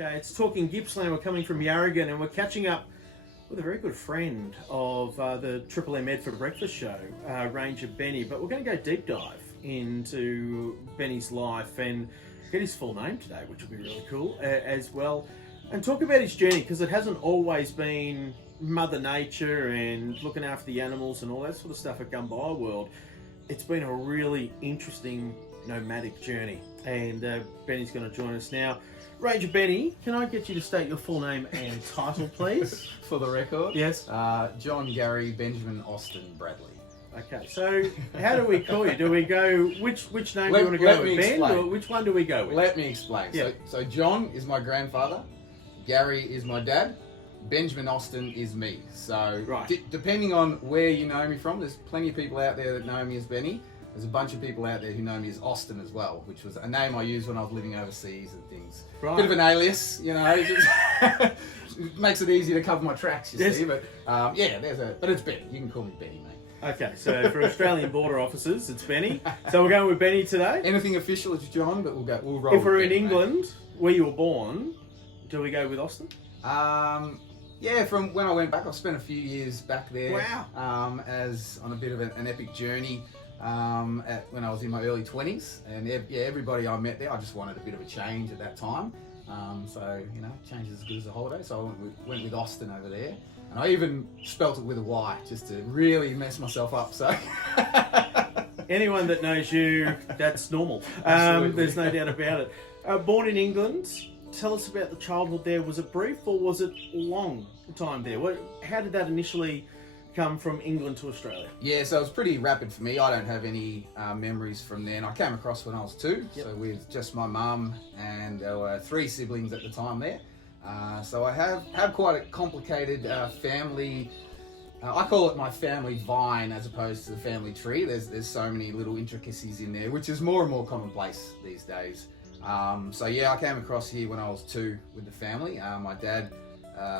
Okay, it's Talking Gippsland. We're coming from Yarragon and we're catching up with a very good friend of the Triple M Ed for Breakfast show, Ranger Benny. But we're going to go deep dive into Benny's life and get his full name today, which will be really cool as well. And talk about his journey, because it hasn't always been Mother Nature and looking after the animals and all that sort of stuff at Gumbuya World. It's been a really interesting nomadic journey, and Benny's going to join us now. Ranger Benny, can I get you to state your full name and title, please? For the record? Yes. John Gary Benjamin Austin Bradley. Okay, so how do we call you? Do we go, which name do you want to go with, Ben, or which one do we go with? Let me explain. Yeah. So John is my grandfather, Gary is my dad, Benjamin Austin is me. So right. Depending on where you know me from, there's plenty of people out there that know me as Benny. There's a bunch of people out there who know me as Austin as well, which was a name I used when I was living overseas and things. Right. Bit of an alias, you know. It just it makes it easy to cover my tracks, you see. But but it's Benny. You can call me Benny, mate. Okay, so for Australian border officers, it's Benny. So we're going with Benny today. Anything official is John, but we'll roll. If we're with in Benny, England, mate. where you were born, do we go with Austin? Yeah, from when I went back, I've spent a few years back there. Wow. As on a bit of an epic journey. When I was in my early 20s, and everybody I met there, I just wanted a bit of a change at that time. So you know, change is as good as a holiday. So I went with Austin over there, and I even spelt it with a Y just to really mess myself up. So anyone that knows you, that's normal. There's no doubt about it. Born in England. Tell us about the childhood there. Was it brief or was it long time there? How did that initially come from England to Australia? Yeah, so it was pretty rapid for me. I don't have any memories from then. I came across when I was 2, so with just my mum, and there were 3 siblings at the time there. So I have quite a complicated family. I call it my family vine as opposed to the family tree. There's so many little intricacies in there, which is more and more commonplace these days. So yeah, I came across here when I was 2 with the family. My dad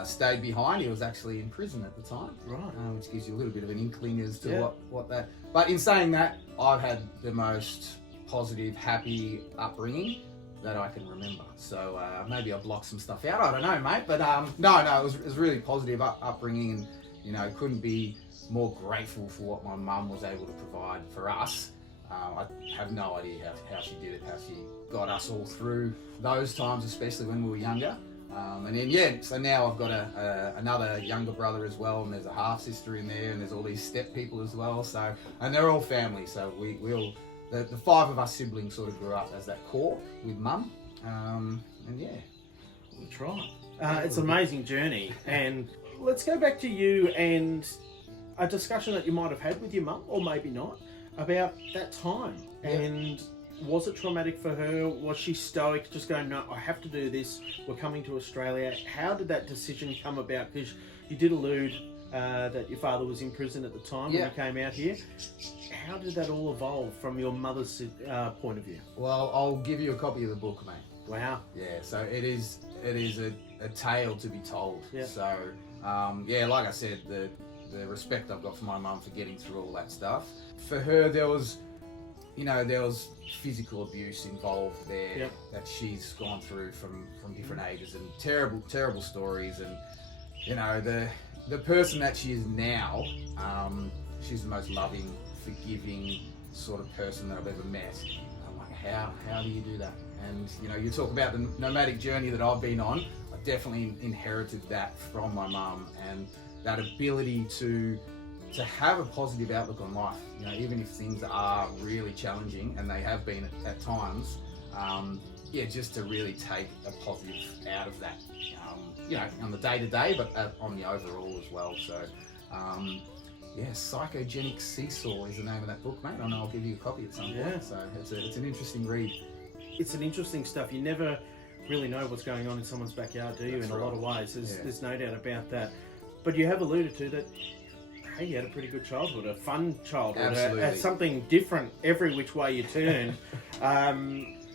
stayed behind. He was actually in prison at the time, right? Which gives you a little bit of an inkling as to what that. But in saying that, I've had the most positive, happy upbringing that I can remember. So maybe I've blocked some stuff out. I don't know, mate. But no, it was really positive upbringing, and you know, couldn't be more grateful for what my mum was able to provide for us. I have no idea how she did it, how she got us all through those times, especially when we were younger. And then so now I've got another younger brother as well, and there's a half sister in there, and there's all these step people as well. So, and they're all family. So we'll the 5 of us siblings sort of grew up as that core with mum. And yeah, that's right. It's an amazing journey, and let's go back to you and a discussion that you might have had with your mum, or maybe not, about that time. And was it traumatic for her? Was she stoic, just going, no, I have to do this, we're coming to Australia? How did that decision come about? Because you did allude that your father was in prison at the time when you came out here. How did that all evolve from your mother's point of view? Well, I'll give you a copy of the book, mate. Wow. Yeah, so it is a tale to be told. Yeah. So, like I said, the respect I've got for my mum for getting through all that stuff. For her, there was physical abuse involved there that she's gone through from different ages, and terrible stories. And you know, the person that she is now, she's the most loving, forgiving sort of person that I've ever met. I'm like, how do you do that? And you know, you talk about the nomadic journey that I've been on. I definitely inherited that from my mum, and that ability to have a positive outlook on life, you know, even if things are really challenging, and they have been at times, just to really take a positive out of that, you know, on the day-to-day, but on the overall as well. So, Psychogenic Seesaw is the name of that book, mate. I know I'll give you a copy at some point. So it's an interesting read. It's an interesting stuff. You never really know what's going on in someone's backyard, do you? That's in a lot of ways. There's no doubt about that. But you have alluded to that, hey, you had a pretty good childhood, a fun childhood, something different every which way you turn.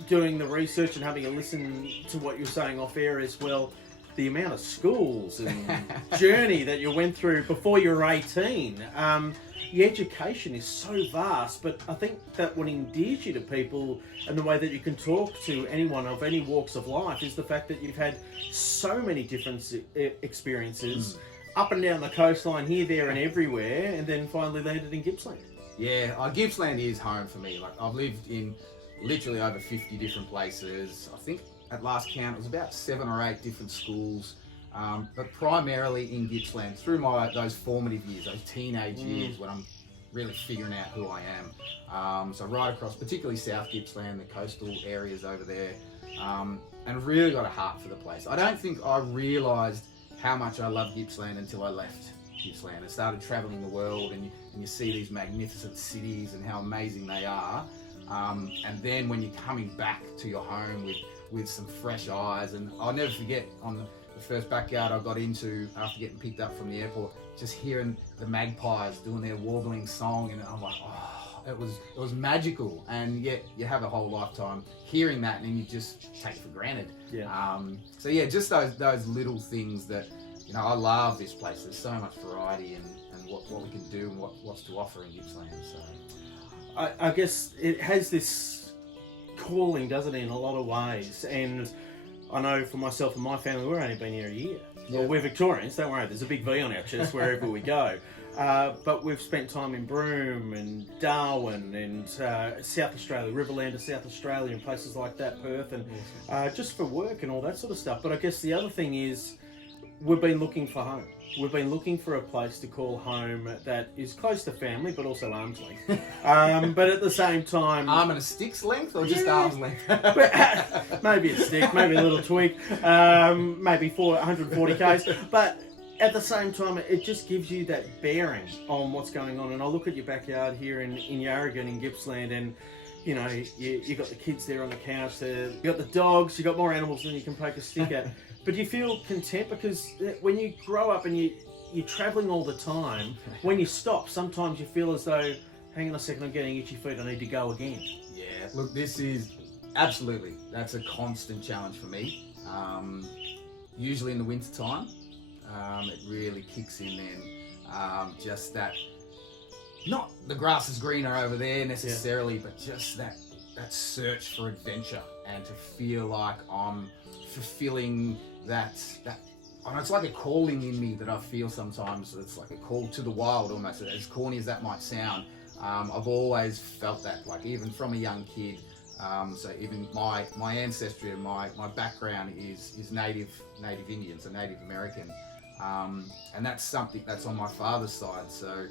Doing the research and having a listen to what you're saying off air as well, the amount of schools and journey that you went through before you were 18. The education is so vast, but I think that what endears you to people and the way that you can talk to anyone of any walks of life is the fact that you've had so many different experiences up and down the coastline, here, there and everywhere, and then finally landed in Gippsland. Yeah, Gippsland is home for me. Like, I've lived in literally over 50 different places. I think at last count it was about 7 or 8 different schools, but primarily in Gippsland through those formative years, those teenage years when I'm really figuring out who I am. So right across, particularly South Gippsland, the coastal areas over there, and really got a heart for the place. I don't think I realised how much I loved Gippsland until I left Gippsland. I started travelling the world, and you see these magnificent cities and how amazing they are. And then when you're coming back to your home with some fresh eyes, and I'll never forget on the first backyard I got into after getting picked up from the airport, just hearing the magpies doing their warbling song, and I'm like, oh, it was magical. And yet you have a whole lifetime hearing that, and then you just take it for granted. Yeah. So yeah, just those little things that, you know, I love this place. There's so much variety and what we can do and what's to offer in Gippsland. So I guess it has this calling, doesn't it, in a lot of ways. And I know for myself and my family, we've only been here a year. Yeah. Well, we're Victorians, don't worry, there's a big V on our chest wherever we go. But we've spent time in Broome and Darwin and South Australia, Riverland of South Australia and places like that, Perth, and just for work and all that sort of stuff. But I guess the other thing is we've been looking for home. We've been looking for a place to call home that is close to family, but also arm's length. But at the same time... Arm and a stick's length, or just arm's length? Maybe a stick, maybe a little twig, maybe 140 k's. But at the same time, it just gives you that bearing on what's going on. And I look at your backyard here in Yarragon, in Gippsland, and you know, you got the kids there on the couch there, you got the dogs, you got more animals than you can poke a stick at. But you feel content because when you grow up and you're travelling all the time, when you stop, sometimes you feel as though, hang on a second, I'm getting itchy feet, I need to go again. Yeah, look, this is absolutely, that's a constant challenge for me. Usually in the winter time, it really kicks in then. Just that, not the grass is greener over there necessarily, but just that search for adventure and to feel like I'm fulfilling that and it's like a calling in me that I feel sometimes. It's like a call to the wild almost, as corny as that might sound. I've always felt that, like even from a young kid. So even my ancestry and my background is Native Indians, a Native American. And that's something that's on my father's side. So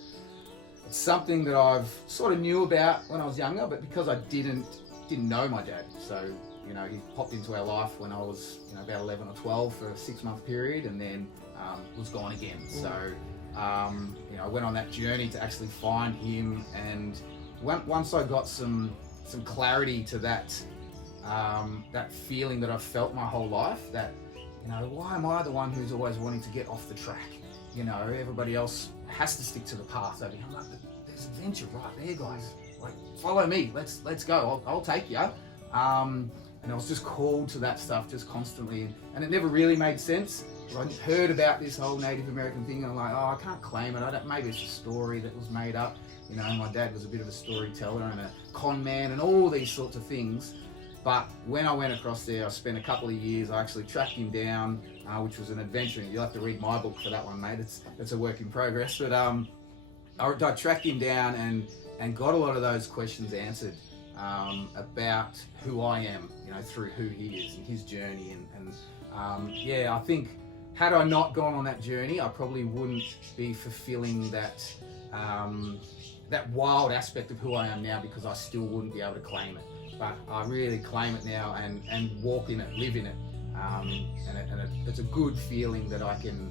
it's something that I've sort of knew about when I was younger, but because I didn't know my dad. So, you know, he popped into our life when I was, you know, about 11 or 12 for a 6-month period, and then was gone again. So, you know, I went on that journey to actually find him, and once I got some clarity to that feeling that I've felt my whole life, that, you know, why am I the one who's always wanting to get off the track? You know, everybody else has to stick to the path. So I'm like, there's adventure right there, guys. Like, follow me. Let's go. I'll take you. And I was just called to that stuff just constantly, and it never really made sense. I heard about this whole Native American thing, and I'm like, oh, I can't claim it. Maybe it's a story that was made up. You know, my dad was a bit of a storyteller and a con man and all these sorts of things. But when I went across there, I spent a couple of years. I actually tracked him down, which was an adventure. You'll have to read my book for that one, mate. It's a work in progress. But I tracked him down and got a lot of those questions answered about who I am, you know, through who he is and his journey. And yeah, I think had I not gone on that journey, I probably wouldn't be fulfilling that wild aspect of who I am now, because I still wouldn't be able to claim it. But I really claim it now and walk in it, live in it. And it's a good feeling that I can,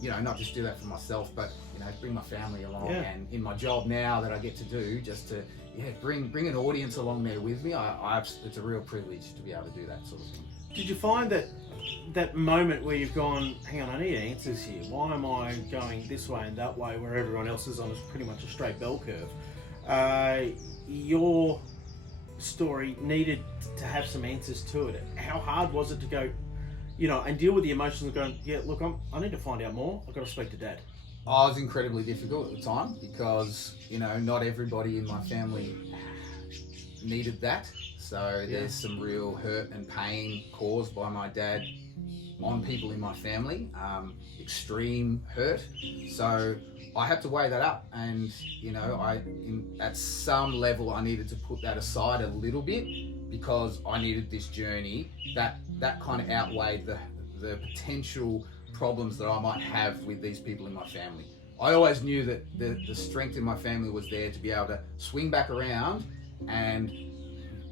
you know, not just do that for myself, but, you know, bring my family along. Yeah. And in my job now that I get to do, just to, bring an audience along there with me, it's a real privilege to be able to do that sort of thing. Did you find that moment where you've gone, hang on, I need answers here. Why am I going this way and that way where everyone else is on pretty much a straight bell curve? Your story needed to have some answers to it. How hard was it to go, and deal with the emotions of going, yeah, look, I need to find out more. I've got to speak to Dad. I was incredibly difficult at the time because, not everybody in my family needed that. So there's some real hurt and pain caused by my dad on people in my family, extreme hurt. So I had to weigh that up, and at some level I needed to put that aside a little bit because I needed this journey that kind of outweighed the potential problems that I might have with these people in my family. I always knew that the strength in my family was there to be able to swing back around and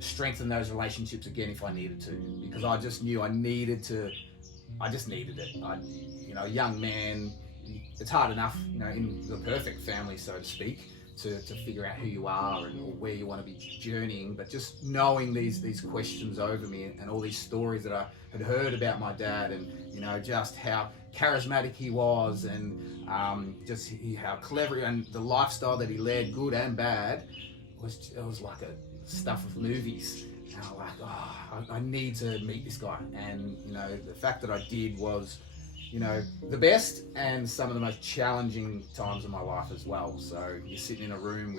strengthen those relationships again if I needed to, because I just knew I just needed it. A young man, it's hard enough, in the perfect family, so to speak, to figure out who you are and where you want to be journeying. But just knowing these questions over me and all these stories that I had heard about my dad, and just how charismatic he was, and how clever, and the lifestyle that he led, good and bad, it was like a stuff of movies. And I'm like, I need to meet this guy. And the fact that I did was the best and some of the most challenging times of my life as well. So you're sitting in a room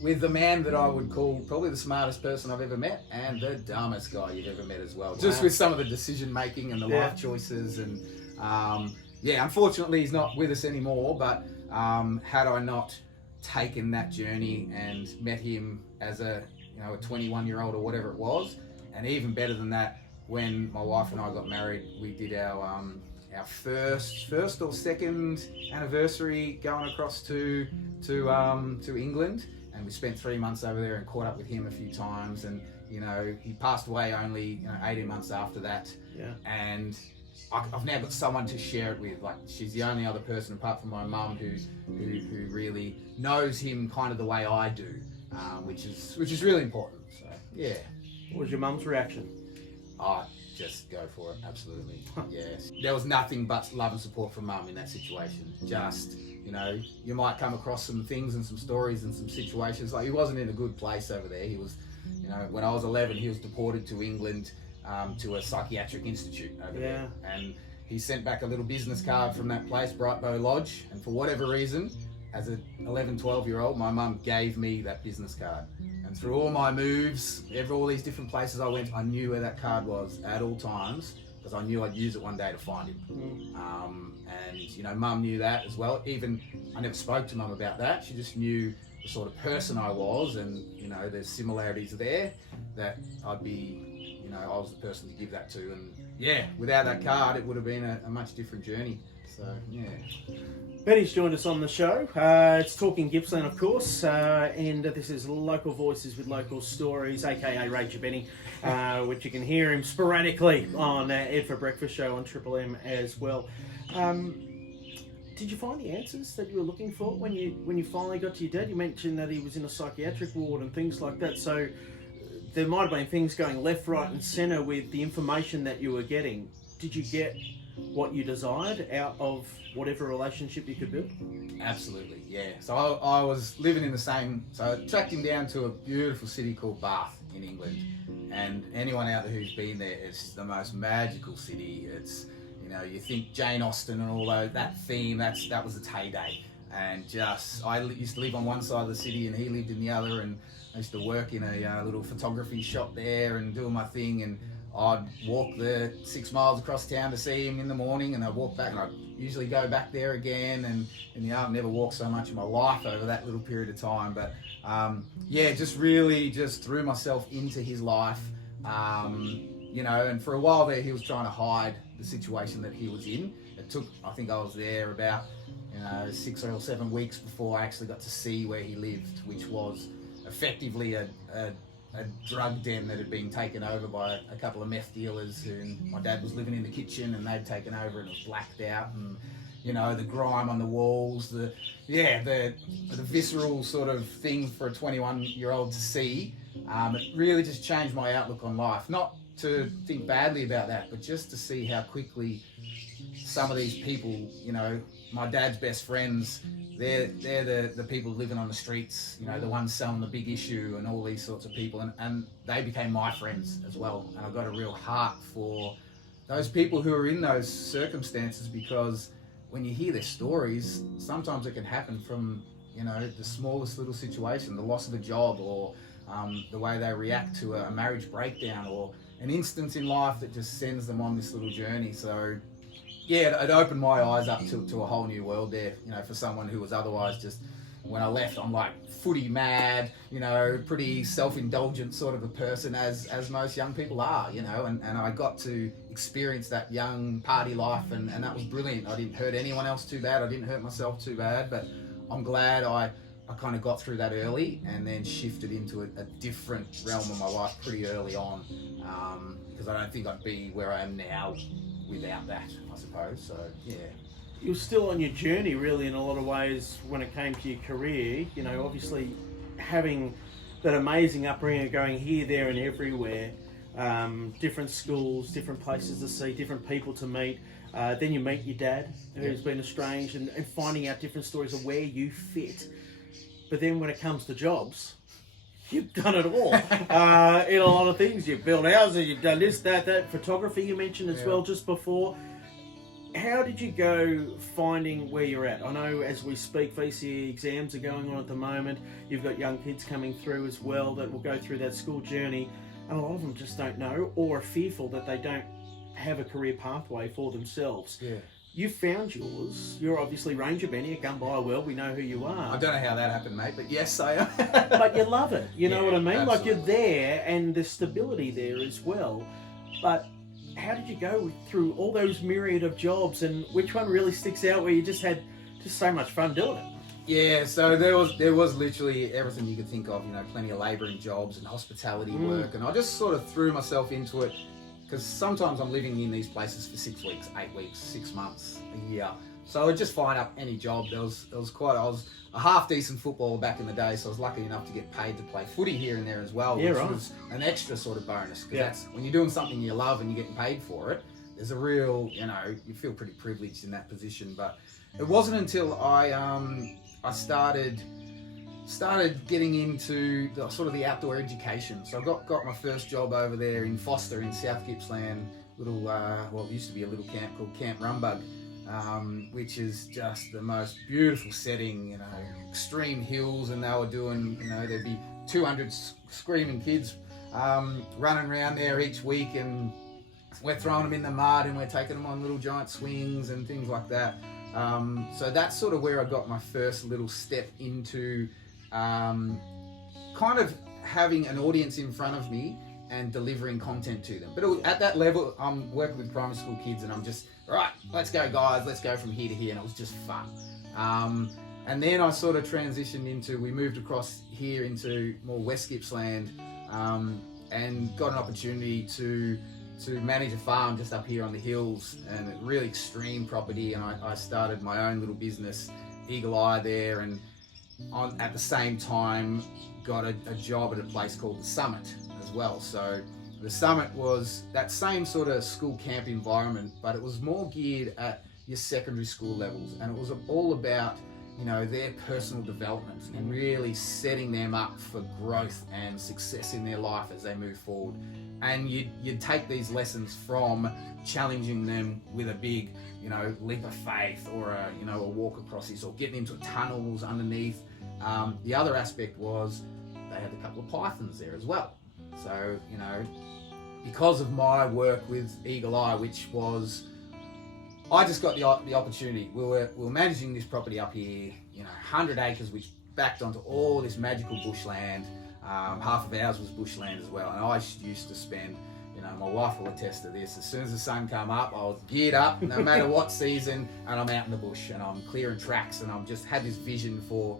with the man that I would call probably the smartest person I've ever met, and the dumbest guy you've ever met as well. Just with some of the decision making and the life choices. And unfortunately he's not with us anymore, but had I not taken that journey and met him as a 21-year-old or whatever it was, and even better than that, when my wife and I got married, we did our first or second anniversary going across to England, and we spent 3 months over there and caught up with him a few times. And he passed away only 18 months after that. And I've now got someone to share it with. Like, she's the only other person apart from my mum who really knows him kind of the way I do, which is really important. So yeah. What was your mum's reaction? Just go for it, absolutely. Yes. There was nothing but love and support from mum in that situation. Just, you might come across some things and some stories and some situations. Like, he wasn't in a good place over there. He was, when I was 11, he was deported to England to a psychiatric institute over there. And he sent back a little business card from that place, Bright Bow Lodge. And for whatever reason, as an 11, 12-year-old, my mum gave me that business card. And through all my moves, all these different places I went, I knew where that card was at all times, because I knew I'd use it one day to find him. And mum knew that as well. Even I never spoke to mum about that. She just knew the sort of person I was, and there's similarities there that I'd be, I was the person to give that to. And without that card, it would have been a much different journey. So Benny's joined us on the show. It's Talking Gippsland, of course, and this is Local Voices with Local Stories, aka Ranger Benny, which you can hear him sporadically on Ed for Breakfast show on Triple M as well. Did you find the answers that you were looking for when you finally got to your dad? You mentioned that he was in a psychiatric ward and things like that, so there might have been things going left, right and centre with the information that you were getting. Did you get what you desired out of whatever relationship you could build? Absolutely, yeah. So I was living in so I tracked him down to a beautiful city called Bath in England. And anyone out there who's been there, it's the most magical city. It's, you think Jane Austen and all that theme, that was its heyday. And I used to live on one side of the city and he lived in the other, and I used to work in a little photography shop there and doing my thing, and I'd walk the 6 miles across town to see him in the morning, and I'd walk back, and I'd usually go back there again, and I've never walked so much in my life over that little period of time. But just really just threw myself into his life, and for a while there he was trying to hide the situation that he was in. It took, I think I was there about 6 or 7 weeks before I actually got to see where he lived, which was effectively a drug den that had been taken over by a couple of meth dealers, and my dad was living in the kitchen, and they'd taken over, and it was blacked out, and the grime on the walls, the visceral sort of thing for a 21-year-old to see. It really just changed my outlook on life. Not to think badly about that, but just to see how quickly some of these people, my dad's best friends, they're the people living on the streets, the ones selling the big issue and all these sorts of people, and they became my friends as well. And I got a real heart for those people who are in those circumstances, because when you hear their stories, sometimes it can happen from, you know, the smallest little situation, the loss of a job, or the way they react to a marriage breakdown, or an instance in life that just sends them on this little journey. So yeah, it opened my eyes up to a whole new world there, you know, for someone who was otherwise just, when I left, I'm like footy mad, you know, pretty self-indulgent sort of a person, as most young people are, you know, and I got to experience that young party life, and that was brilliant. I didn't hurt anyone else too bad, I didn't hurt myself too bad, but I'm glad I kind of got through that early, and then shifted into a different realm of my life pretty early on, because I don't think I'd be where I am now without that, I suppose. So yeah. You were still on your journey, really, in a lot of ways when it came to your career. You know, obviously having that amazing upbringing, going here, there, and everywhere. Different schools, different places to see, different people to meet. Then you meet your dad, who's been estranged, and finding out different stories of where you fit. But then when it comes to jobs, you've done it all in a lot of things. You've built houses, you've done this, that, photography you mentioned as well just before. How did you go finding where you're at? I know as we speak, VCE exams are going on at the moment. You've got young kids coming through as well that will go through that school journey. And a lot of them just don't know, or are fearful that they don't have a career pathway for themselves. Yeah. You found yours. You're obviously Ranger Benny at Gumbuya World. We know who you are. I don't know how that happened, mate, but yes, I am. But you love it. You know what I mean? Absolutely. Like, you're there, and there's stability there as well. But how did you go through all those myriad of jobs, and which one really sticks out where you just had so much fun doing it? Yeah, so there was literally everything you could think of, you know, plenty of labouring jobs and hospitality work, and I just sort of threw myself into it, because sometimes I'm living in these places for 6 weeks, 8 weeks, 6 months, a year. So I would just find up any job. I was a half decent footballer back in the day, so I was lucky enough to get paid to play footy here and there as well, which was an extra sort of bonus. Because that's when you're doing something you love and you're getting paid for it. There's a real, you know, you feel pretty privileged in that position. But it wasn't until I started getting into the sort of the outdoor education. So I got my first job over there in Foster in South Gippsland, little well, it used to be a little camp called Camp Rumbug. Which is just the most beautiful setting, you know, extreme hills, and they were doing, you know, there'd be 200 screaming kids running around there each week, and we're throwing them in the mud, and we're taking them on little giant swings and things like that. So that's sort of where I got my first little step into kind of having an audience in front of me and delivering content to them. But at that level, I'm working with primary school kids, and I'm just, right, let's go guys, let's go from here to here, and it was just fun. And then I sort of transitioned into, we moved across here into more West Gippsland, and got an opportunity to manage a farm just up here on the hills, and a really extreme property, and I started my own little business, Eagle Eye there, and at the same time got a job at a place called The Summit as well. So The Summit was that same sort of school camp environment, but it was more geared at your secondary school levels, and it was all about, you know, their personal development and really setting them up for growth and success in their life as they move forward. And you'd take these lessons from challenging them with a big, you know, leap of faith, or a walk across this, or getting into tunnels underneath. The other aspect was they had a couple of pythons there as well. So, you know, because of my work with Eagle Eye, which was, I just got the opportunity. We were managing this property up here, you know, 100 acres, which backed onto all this magical bushland. Half of ours was bushland as well, and I used to spend, you know, my wife will attest to this, as soon as the sun came up, I was geared up, no matter what season, and I'm out in the bush, and I'm clearing tracks, and I've just had this vision for,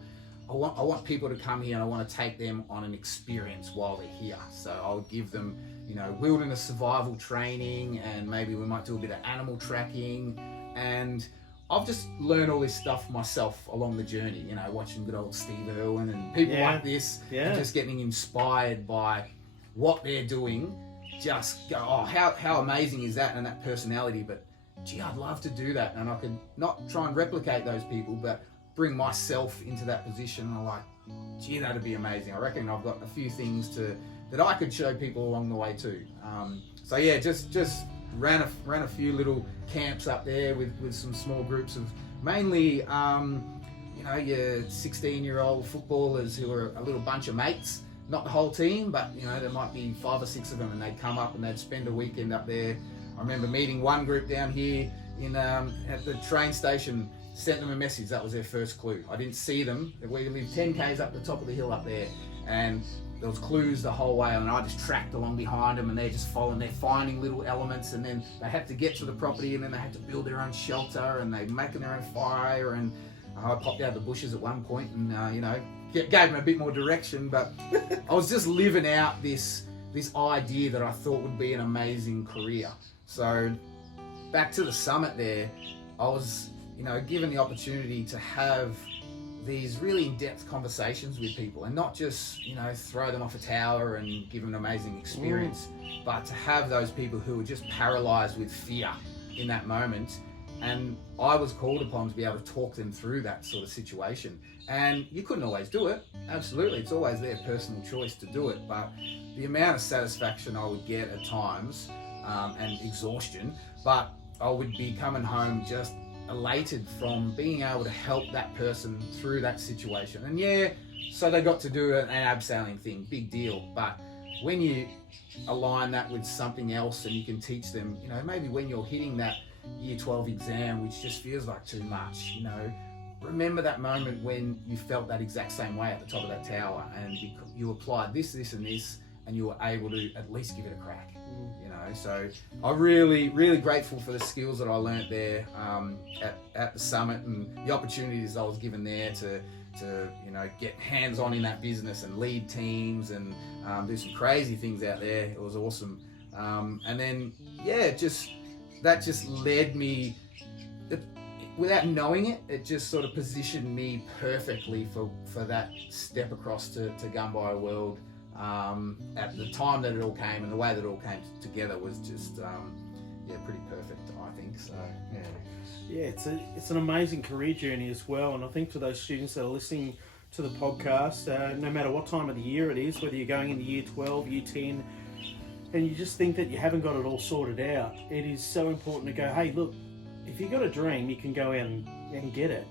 I want people to come here, and I want to take them on an experience while they're here. So I would give them, you know, wilderness survival training, and maybe we might do a bit of animal tracking, and I've just learned all this stuff myself along the journey, you know, watching good old Steve Irwin and people like this, and just getting inspired by what they're doing. Just go, oh, how amazing is that, and that personality, but gee, I'd love to do that, and I could not try and replicate those people, but bring myself into that position. And I'm like, gee, that'd be amazing. I reckon I've got a few things that I could show people along the way too. So yeah, just ran a few little camps up there with some small groups of mainly your 16-year-old footballers who are a little bunch of mates, not the whole team, but there might be 5 or 6 of them, and they'd come up and they'd spend a weekend up there. I remember meeting one group down here at the train station, sent them a message. That was their first clue. I didn't see them. We lived 10 k's up the top of the hill up there, and there was clues the whole way, and I just tracked along behind them, and they're just following. They're finding little elements, and then they had to get to the property, and then they had to build their own shelter, and they're making their own fire. And I popped out of the bushes at one point, and gave them a bit more direction. But I was just living out this idea that I thought would be an amazing career. So back to the summit there, I was given the opportunity to have these really in-depth conversations with people, and not just throw them off a tower and give them an amazing experience, but to have those people who were just paralyzed with fear in that moment. And I was called upon to be able to talk them through that sort of situation. And you couldn't always do it. Absolutely, it's always their personal choice to do it. But the amount of satisfaction I would get at times, and exhaustion, but I would be coming home just elated from being able to help that person through that situation. And so they got to do an abseiling thing, big deal. But when you align that with something else, and you can teach them, maybe when you're hitting that year 12 exam, which just feels like too much, remember that moment when you felt that exact same way at the top of that tower, and you applied this, and this, and you were able to at least give it a crack. So I'm really, really grateful for the skills that I learnt there at the summit, and the opportunities I was given there to get hands-on in that business and lead teams and do some crazy things out there. It was awesome. And then that just led me, without knowing it just sort of positioned me perfectly for that step across to Gumbuya World. At the time that it all came, and the way that it all came together was just pretty perfect, I think. So it's an amazing career journey as well. And I think for those students that are listening to the podcast, no matter what time of the year it is, whether you're going into year 12, year 10, and you just think that you haven't got it all sorted out, it is so important to go, hey, look, if you've got a dream, you can go out and get it.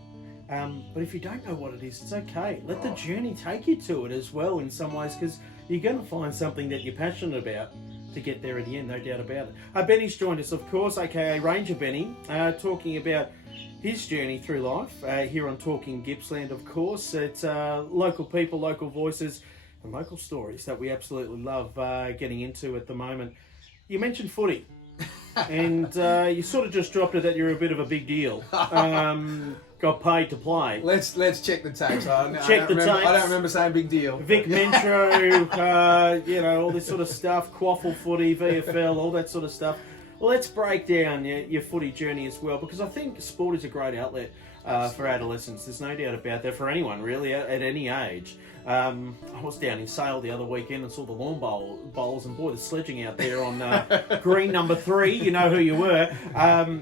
But if you don't know what it is, it's okay. Let the journey take you to it as well in some ways, because you're going to find something that you're passionate about to get there at the end, no doubt about it. Benny's joined us, of course, aka Ranger Benny, talking about his journey through life here on Talking Gippsland, of course. It's local people, local voices, and local stories that we absolutely love getting into at the moment. You mentioned footy. And you sort of just dropped it that you're a bit of a big deal. Got paid to play. Let's check the tapes. I tapes. I don't remember saying big deal. Vic Mentro, all this sort of stuff. Quaffle footy, VFL, all that sort of stuff. Let's break down your footy journey as well, because I think sport is a great outlet for adolescents. There's no doubt about that for anyone, really, at any age. I was down in Sale the other weekend and saw the lawn bowls, and boy, the sledging out there on green number 3, you know who you were.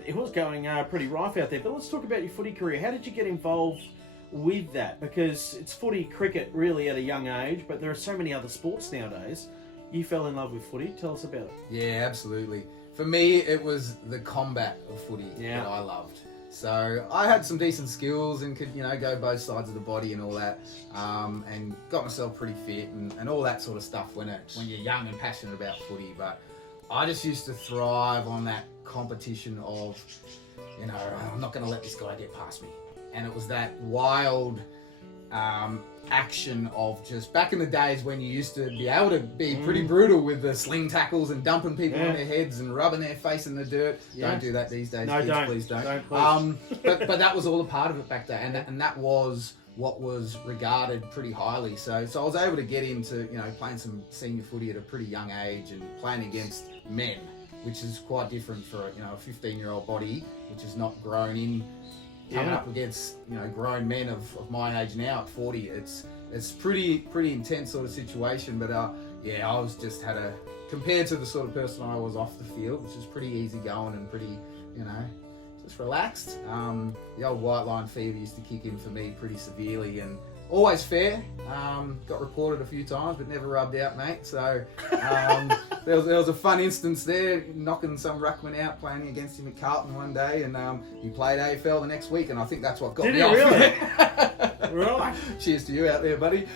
It was going pretty rife out there. But let's talk about your footy career. How did you get involved with that? Because it's footy, cricket, really at a young age, but there are so many other sports nowadays. You fell in love with footy. Tell us about it. Yeah, absolutely. For me, it was the combat of footy that I loved. So I had some decent skills and could, go both sides of the body and all that, and got myself pretty fit and all that sort of stuff when you're young and passionate about footy. But I just used to thrive on that competition of, I'm not going to let this guy get past me. And it was that wild action of just back in the days when you used to be able to be pretty brutal with the sling tackles and dumping people on their heads and rubbing their face in the dirt. Don't do that these days, kids. Don't. Please don't. Please. But that was all a part of it back then, and that was what was regarded pretty highly. So I was able to get into playing some senior footy at a pretty young age and playing against men, which is quite different for a 15-year-old body, which is not grown in. Coming up against grown men of my age now at 40, it's pretty intense sort of situation. But I was just compared to the sort of person I was off the field, which is pretty easy going and pretty just relaxed. The old white line fever used to kick in for me pretty severely, and always fair. Got reported a few times, but never rubbed out, mate. So there was a fun instance there, knocking some ruckman out, playing against him at Carlton one day, and he played AFL the next week, and I think that's what got Did me he off. really? Right. Cheers to you out there, buddy.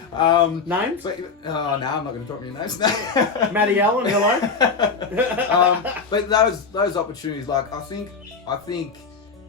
Names? But, no, I'm not going to talk your names. Matty Allen, hello. But those opportunities, like I think,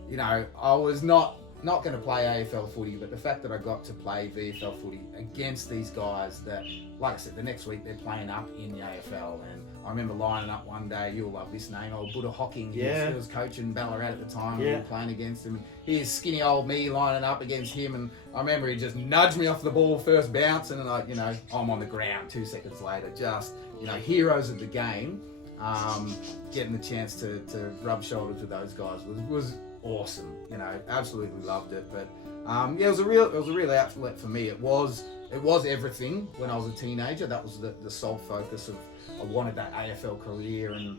you know, I was not going to play AFL footy, but the fact that I got to play VFL footy against these guys that, like I said, the next week they're playing up in the AFL, and I remember lining up one day, you'll love this name, old Buddha Hocking, he was coaching Ballarat at the time, and we were playing against him. Here's skinny old me lining up against him, and I remember he just nudged me off the ball first bounce, and like, you know, I'm on the ground 2 seconds later, just, you know, heroes of the game. Getting the chance to rub shoulders with those guys was awesome. You know, absolutely loved it. But it was a real outlet for me. It was everything when I was a teenager. That was the sole focus of, I wanted that AFL career and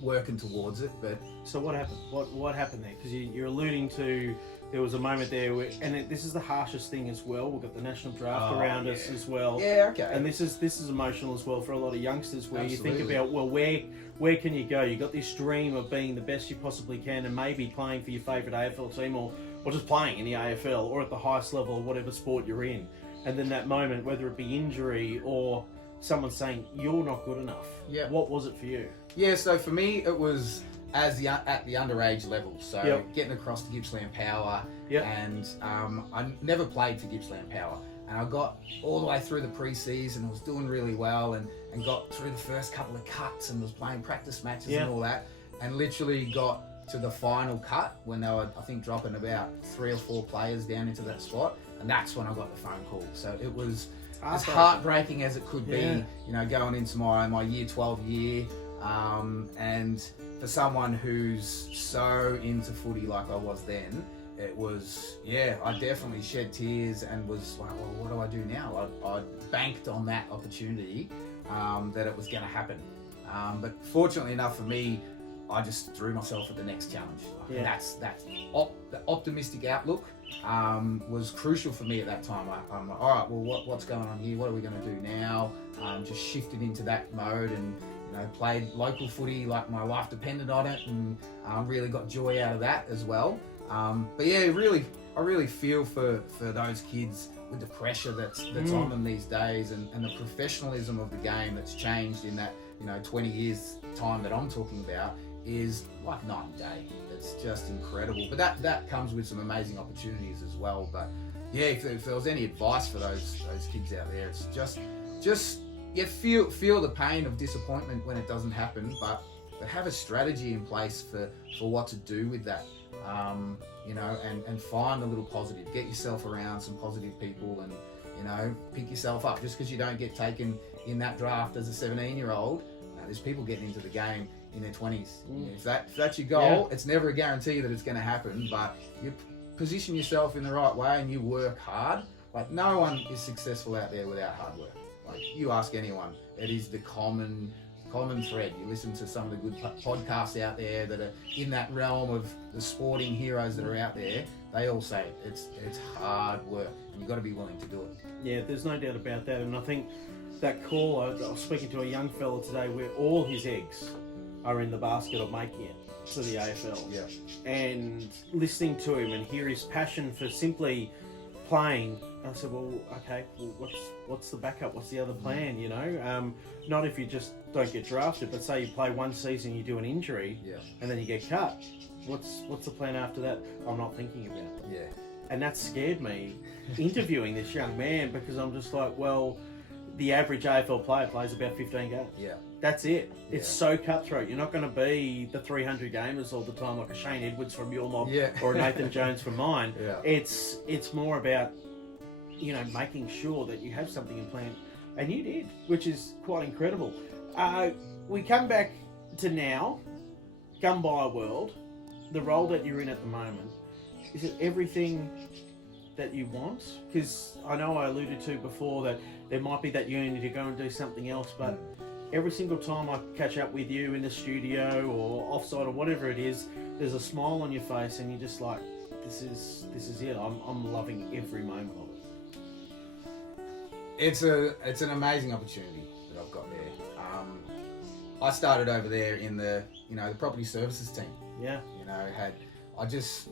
working towards it. But so what happened? What happened there? Because you're alluding to, there was a moment there where, and this is the harshest thing as well. We've got the national draft around us as well. Yeah, okay. And this is emotional as well for a lot of youngsters, where Absolutely. you think about, well, where can you go? You got this dream of being the best you possibly can, and maybe playing for your favourite AFL team, or just playing in the AFL, or at the highest level of whatever sport you're in. And then that moment, whether it be injury or someone saying you're not good enough. Yeah. What was it for you? Yeah, so for me it was at the underage level. So getting across to Gippsland Power, and I never played for Gippsland Power. And I got all the way through the pre-season, I was doing really well, and got through the first couple of cuts and was playing practice matches and all that, and literally got to the final cut when they were, I think, dropping about 3 or 4 players down into that spot, and that's when I got the phone call. So it was as heartbreaking as it could be, you know, going into my year 12 year, and for someone who's so into footy like I was then, it was, I definitely shed tears and was like, well, what do I do now? I banked on that opportunity, that it was going to happen. But fortunately enough for me, I just threw myself at the next challenge. And the optimistic outlook was crucial for me at that time. I'm like, all right, well, what's going on here? What are we going to do now? Just shifted into that mode, and you know, played local footy like my life depended on it, and really got joy out of that as well. But yeah, I really feel for those kids with the pressure that's on them these days, and the professionalism of the game that's changed in that, you know, 20 years time that I'm talking about is like night and day. It's just incredible. But that comes with some amazing opportunities as well. But yeah, if there was any advice for those kids out there, it's just feel the pain of disappointment when it doesn't happen, but have a strategy in place for what to do with that. You know, and find a little positive. Get yourself around some positive people, and you know, pick yourself up. Just because you don't get taken in that draft as a 17-year-old, there's people getting into the game in their 20s. If that's your goal, it's never a guarantee that it's going to happen, but you position yourself in the right way and you work hard. Like, no one is successful out there without hard work. Like, you ask anyone, it is the common thread. You listen to some of the good podcasts out there that are in that realm of the sporting heroes that are out there. They all say it's hard work, and you've got to be willing to do it. Yeah, there's no doubt about that. And I think that call, I was speaking to a young fella today where all his eggs are in the basket of making it to the AFL. Yeah. And listening to him and hear his passion for simply playing, I said, well, okay, well, what's the backup? What's the other plan, you know? Not if you just don't get drafted, but say you play one season, you do an injury, and then you get cut. What's the plan after that? I'm not thinking about it. Yeah. And that scared me interviewing this young man, because I'm just like, well, the average AFL player plays about 15 games. Yeah. That's it. It's so cutthroat. You're not going to be the 300 gamers all the time like a Shane Edwards from your mob or a Nathan Jones from mine. Yeah. It's more about, you know, making sure that you have something in plan. And you did, which is quite incredible. We come back to now, Gumbuya World, the role that you're in at the moment. Is it everything that you want? Because I know I alluded to before that there might be that yearning to go and do something else, but every single time I catch up with you in the studio or offside or whatever it is, there's a smile on your face and you're just like, this is it. I'm loving every moment of it. It's an amazing opportunity that I've got there. I started over there in the property services team. Yeah. I just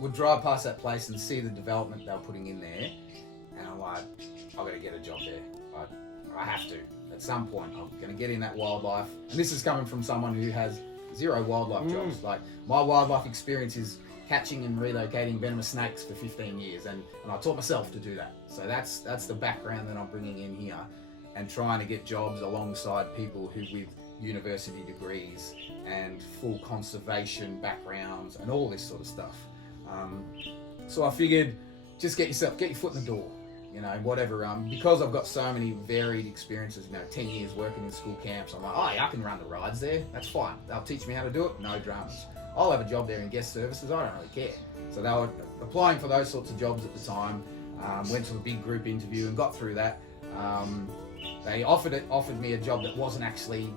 would drive past that place and see the development they were putting in there, and I'm like, I've got to get a job there. I have to. At some point, I'm going to get in that wildlife. And this is coming from someone who has 0 wildlife jobs. Like, my wildlife experience is catching and relocating venomous snakes for 15 years, and I taught myself to do that. So that's the background that I'm bringing in here, and trying to get jobs alongside people who with university degrees and full conservation backgrounds and all this sort of stuff. So I figured, just get your foot in the door, whatever. Because I've got so many varied experiences, 10 years working in school camps, I'm like, oh yeah, I can run the rides there. That's fine. They'll teach me how to do it. No dramas. I'll have a job there in guest services. I don't really care. So they were applying for those sorts of jobs at the time. Went to a big group interview and got through that. They offered me a job that wasn't actually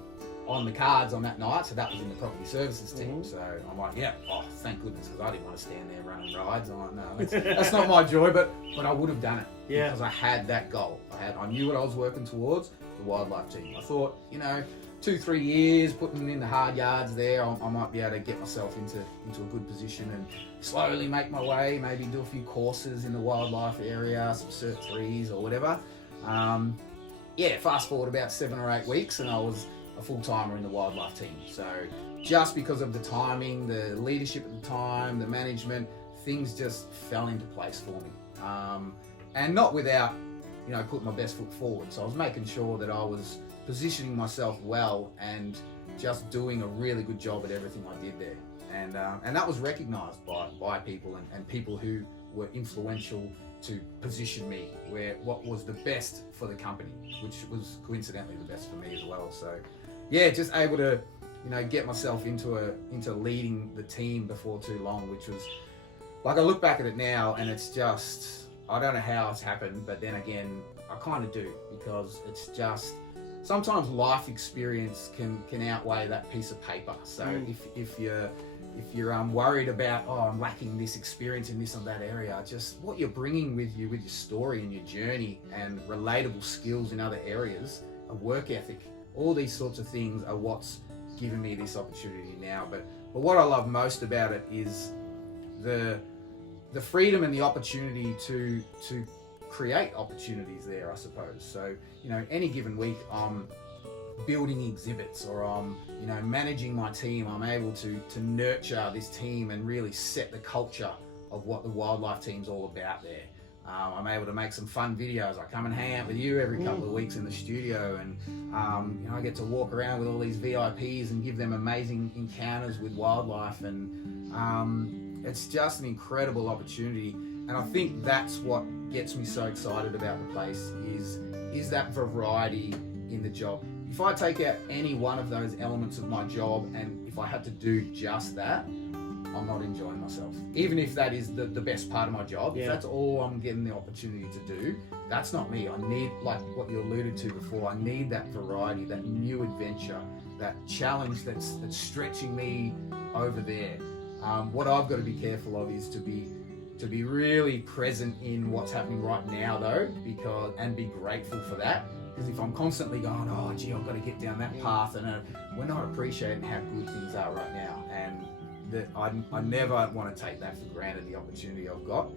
on the cards on that night, so that was in the property services team. So I'm like, yeah, thank goodness, because I didn't want to stand there running rides. I'm like, no, that's not my joy, but I would have done it because I had that goal. I knew what I was working towards, the wildlife team. I thought, 2-3 years putting in the hard yards there, I might be able to get myself into a good position and slowly make my way, maybe do a few courses in the wildlife area, some Cert 3s or whatever. Fast forward about 7 or 8 weeks and I was a full-timer in the wildlife team. So just because of the timing, the leadership at the time, the management, things just fell into place for me. And not without, putting my best foot forward. So I was making sure that I was positioning myself well and just doing a really good job at everything I did there. And that was recognised by people and people who were influential to position me where what was the best for the company, which was coincidentally the best for me as well. So just able to get myself into leading the team before too long, which was like, I look back at it now and it's just, I don't know how it's happened, but then again I kind of do, because it's just sometimes life experience can outweigh that piece of paper. So if you're worried about, I'm lacking this experience in this or that area, just what you're bringing with you, with your story and your journey and relatable skills in other areas, a work ethic, all these sorts of things are what's given me this opportunity now. But what I love most about it is the freedom and the opportunity to create opportunities there, I suppose. So, any given week I'm building exhibits, or I'm, managing my team. I'm able to nurture this team and really set the culture of what the wildlife team's all about there. I'm able to make some fun videos. I come and hang out with you every couple of weeks in the studio, and I get to walk around with all these VIPs and give them amazing encounters with wildlife, and it's just an incredible opportunity. And I think that's what gets me so excited about the place is that variety in the job. If I take out any one of those elements of my job, and if I had to do just that, I'm not enjoying myself. Even if that is the best part of my job, if that's all I'm getting the opportunity to do, that's not me. I need, like what you alluded to before, I need that variety, that new adventure, that challenge that's stretching me over there. What I've got to be careful of is to be really present in what's happening right now though, and be grateful for that. Because if I'm constantly going, oh gee, I've got to get down that path, and we're not appreciating how good things are right now. And that I never want to take that for granted, the opportunity I've got,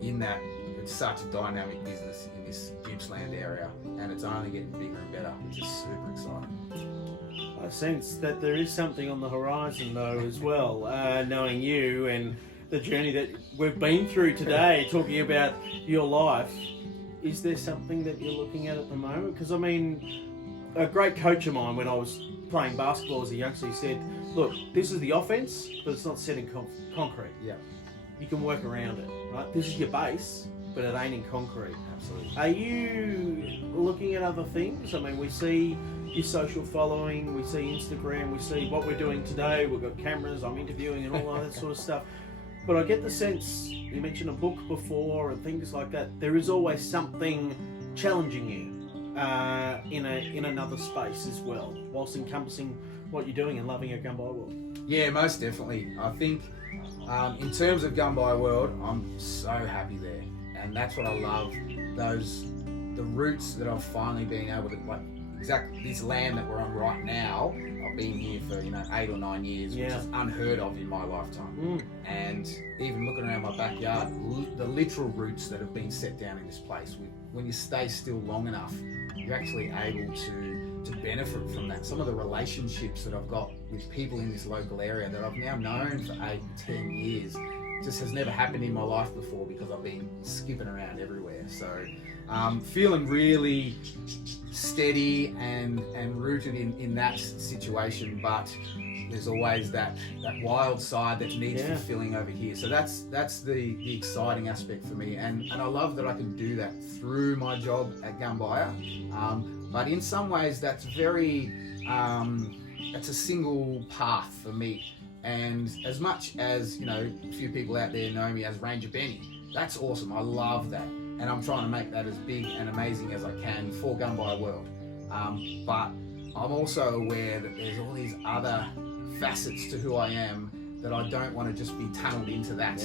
in that it's such a dynamic business in this Gippsland area, and it's only getting bigger and better, which is super exciting. I sense that there is something on the horizon though as well, knowing you and the journey that we've been through today, talking about your life. Is there something that you're looking at the moment? Because I mean, a great coach of mine when I was playing basketball as a youngster, he said, look, this is the offense, but it's not set in concrete. Yeah. You can work around it, right? This is your base, but it ain't in concrete. Absolutely. Are you looking at other things? I mean, we see your social following, we see Instagram, we see what we're doing today, we've got cameras, I'm interviewing and all that sort of stuff. But I get the sense, you mentioned a book before and things like that, there is always something challenging you in another space as well, whilst encompassing what you're doing and loving at Gumbuya World. Yeah, most definitely. I think in terms of Gumbuya World, I'm so happy there. and that's what I love. The roots that I've finally been able to, like, exactly this land that we're on right now. I've been here for 8 or 9 years, which is unheard of in my lifetime. And even looking around my backyard, the literal roots that have been set down in this place. When you stay still long enough, you're actually able to benefit from that. Some of the relationships that I've got with people in this local area that I've now known for 8 and 10 years just has never happened in my life before, because I've been skipping around everywhere. So feeling really steady and rooted in that situation, but there's always that wild side that needs fulfilling over here. So that's the exciting aspect for me, and I love that I can do that through my job at Gumbuya. But in some ways that's that's a single path for me. And as much as, a few people out there know me as Ranger Benny, that's awesome. I love that. And I'm trying to make that as big and amazing as I can for Gumbuya World. But I'm also aware that there's all these other facets to who I am that I don't want to just be tunneled into that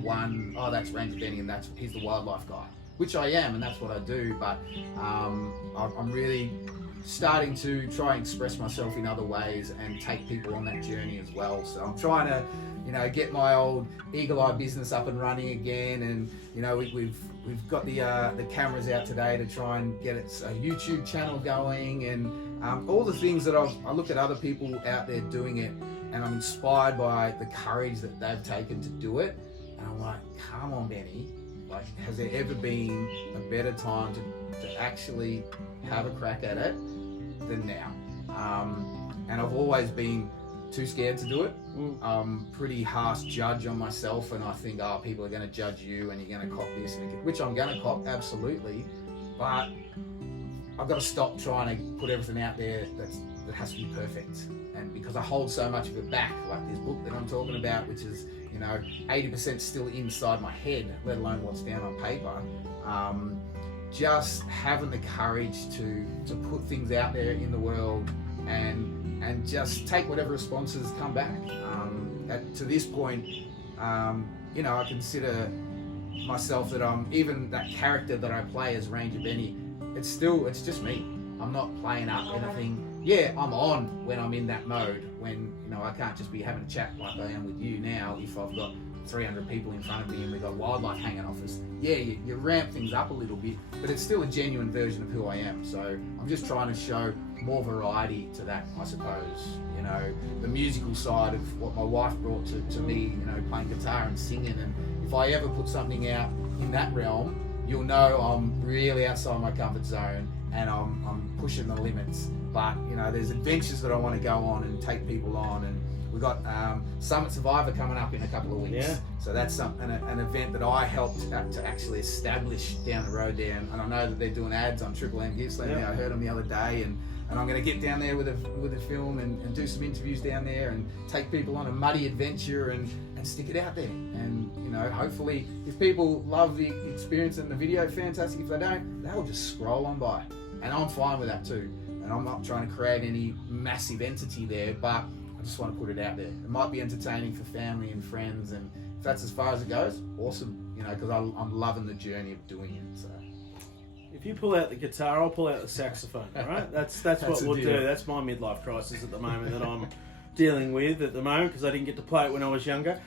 one, that's Ranger Benny and he's the wildlife guy, which I am, and that's what I do. But I'm really starting to try and express myself in other ways and take people on that journey as well. So I'm trying to, get my old Eagle Eye business up and running again, and we've got the cameras out today to try and get a YouTube channel going, and all the things that I look at other people out there doing it, and I'm inspired by the courage that they've taken to do it, and I'm like, come on, Benny, like, has there ever been a better time to actually have a crack at it than now? And I've always been too scared to do it. I'm pretty harsh judge on myself, and I think, people are going to judge you and you're going to cop this, which I'm going to cop, absolutely. But I've got to stop trying to put everything out there that has to be perfect. And because I hold so much of it back, like this book that I'm talking about, which is 80% still inside my head, let alone what's down on paper. Just having the courage to put things out there in the world and just take whatever responses come back. To this point, I consider myself that I'm, even that character that I play as Ranger Benny, it's just me. I'm not playing up anything. Yeah, I'm on when I'm in that mode, when I can't just be having a chat like I am with you now if I've got 300 people in front of me and we've got wildlife hanging off us. Yeah, you ramp things up a little bit, but it's still a genuine version of who I am. So I'm just trying to show more variety to that, I suppose. The musical side of what my wife brought to me, playing guitar and singing. And if I ever put something out in that realm, you'll know I'm really outside my comfort zone and I'm pushing the limits. But there's adventures that I want to go on and take people on, and we've got Summit Survivor coming up in a couple of weeks. Yeah. So that's an event that I helped to actually establish down the road there, and I know that they're doing ads on Triple M Gippsland. I heard them the other day, and I'm going to get down there with a film and do some interviews down there and take people on a muddy adventure and stick it out there. And hopefully, if people love the experience and the video, fantastic. If they don't, they'll just scroll on by, and I'm fine with that too. And I'm not trying to create any massive entity there, but I just want to put it out there. It might be entertaining for family and friends, and if that's as far as it goes, awesome. Because I'm loving the journey of doing it. So if you pull out the guitar, I'll pull out the saxophone. All right, that's what we'll do. That's my midlife crisis at the moment that I'm dealing with at the moment, because I didn't get to play it when I was younger.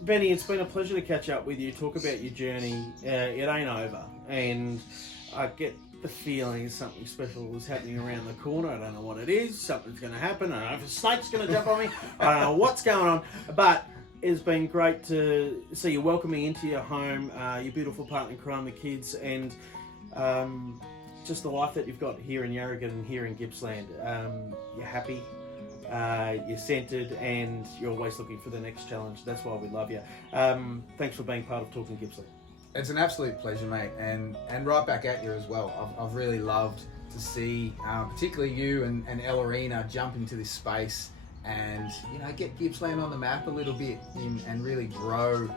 Benny, it's been a pleasure to catch up with you, talk about your journey. It ain't over, and I get the feeling something special is happening around the corner. I don't know what it is. Something's going to happen. I don't know if a snake's going to jump on me. I don't know what's going on. But it's been great to see you welcoming into your home, your beautiful partner in crime, the kids, and just the life that you've got here in Yarragon and here in Gippsland. You're happy, you're centred, and you're always looking for the next challenge. That's why we love you. Thanks for being part of Talking Gippsland. It's an absolute pleasure, mate, and right back at you as well. I've really loved to see, particularly you and Ellerina jump into this space and get Gippsland on the map a little bit and really grow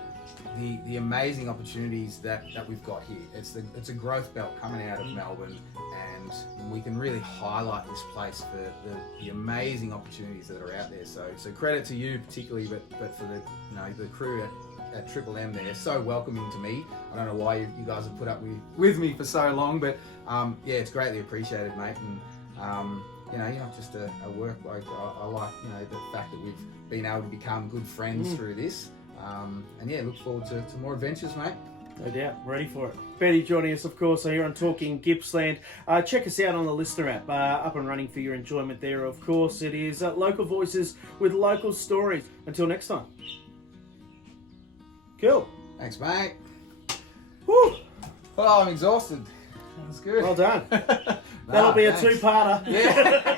the amazing opportunities that we've got here. It's a growth belt coming out of Melbourne, and we can really highlight this place for the amazing opportunities that are out there. So credit to you particularly, but for the crew at Triple M there. So welcoming to me. I don't know why you guys have put up with me for so long, but yeah, it's greatly appreciated, mate. And you know, you're not just a work bloke. I like, you know, the fact that we've been able to become good friends through this. And yeah, look forward to more adventures, mate. No doubt, ready for it. Betty joining us, of course, here on Talking Gippsland. Check us out on the Listener app, up and running for your enjoyment there, of course. It is local voices with local stories. Until next time. Cool. Thanks, mate. Woo! Oh, I'm exhausted. That was good. Well done. That'll be thanks. a two-parter. Yeah.